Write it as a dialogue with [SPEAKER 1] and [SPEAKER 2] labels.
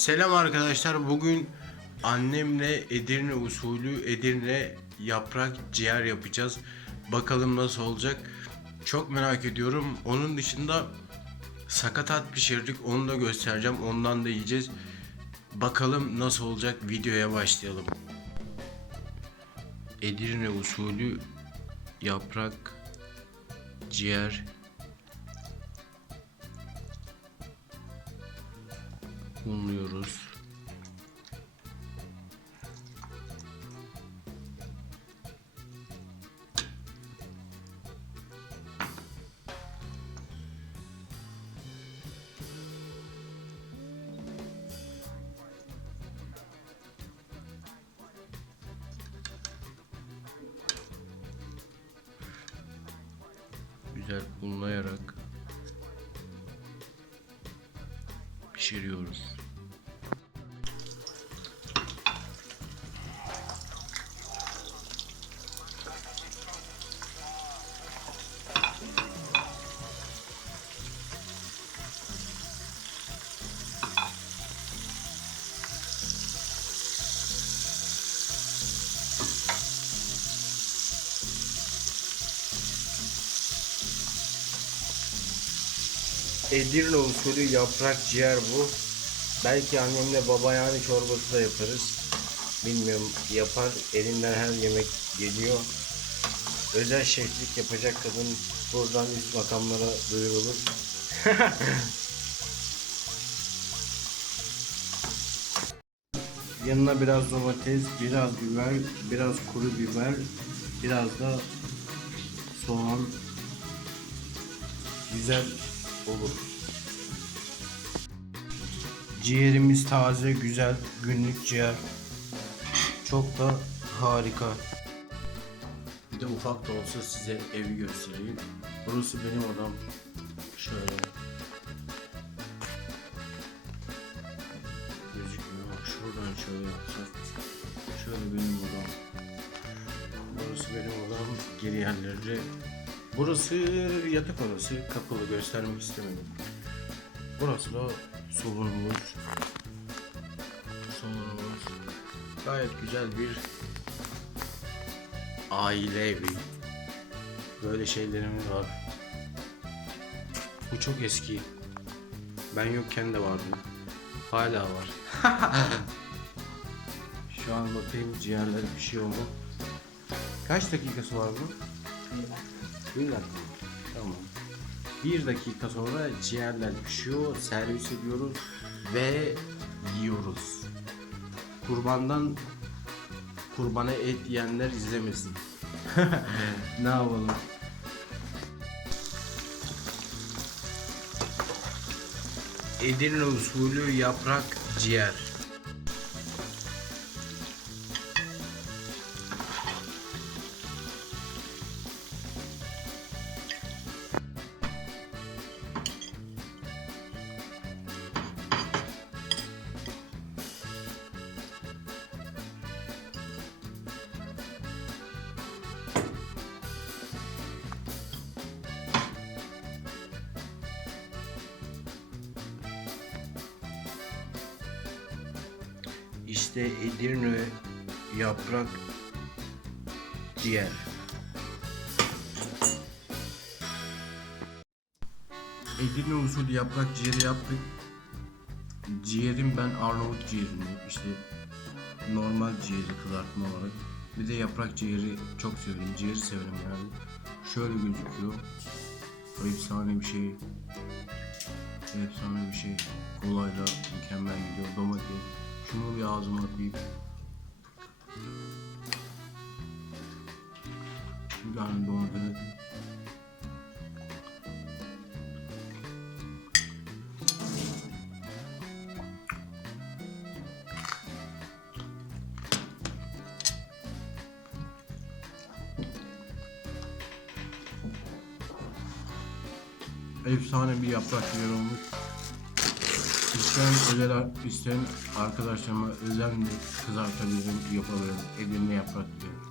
[SPEAKER 1] Selam arkadaşlar. Bugün annemle Edirne usulü Edirne yaprak ciğer yapacağız. Bakalım nasıl olacak. Çok merak ediyorum. Onun dışında sakatat pişirdik. Onu da göstereceğim. Ondan da yiyeceğiz. Bakalım nasıl olacak. Videoya başlayalım. Edirne usulü yaprak ciğer unluyoruz. Güzel unlayarak pişiriyoruz. Edirne usulü yaprak ciğer bu. Belki annemle baba yani çorbası da yaparız. Bilmiyorum yapar. Elinden her yemek geliyor. Özel şeflik yapacak kadın buradan üst makamlara duyurulur. Yanına biraz domates, biraz biber, biraz kuru biber, biraz da soğan güzel olur. Ciğerimiz taze, güzel, günlük ciğer. Çok da harika. Bir de ufak da olsa size evi göstereyim. Burası benim odam. Şöyle. Gözükmüyor. Bak şuradan şöyle yapsak. Şöyle benim odam. Burası benim odam. Geri yerleri Burası yatak odası. Kapalı göstermek istemedim. Burası da salonumuz. Salonumuz. Gayet güzel bir aile evi. Böyle şeylerimiz var. Bu çok eski. Ben yokken de vardı. Hala var. Şu an bakayım ciğerler pişiyor mu? Kaç dakikası var bu? Dakika. Tamam. Bir dakika sonra ciğerler pişiyor, servis ediyoruz ve yiyoruz. Kurbandan kurbana et yiyenler izlemesin. ne yapalım? Edirne usulü yaprak ciğer. İşte Edirne yaprak ciğer. Edirne usulü yaprak ciğeri yaptık. Ciğerim ben Arnavut ciğerini işte normal ciğeri kızartma olarak. Bir de yaprak ciğeri çok severim. Ciğeri severim yani. Şöyle gözüküyor. Efsane bir şey. Efsane bir şey. Kolayla mükemmel ağzıma. Bir tane domates. Efsane bir yaprak ciğer olmuş. İsteyen özel isteyen arkadaşlarıma özenle kızartabilirim, yapabilirim. Elimle yaprak diyorum.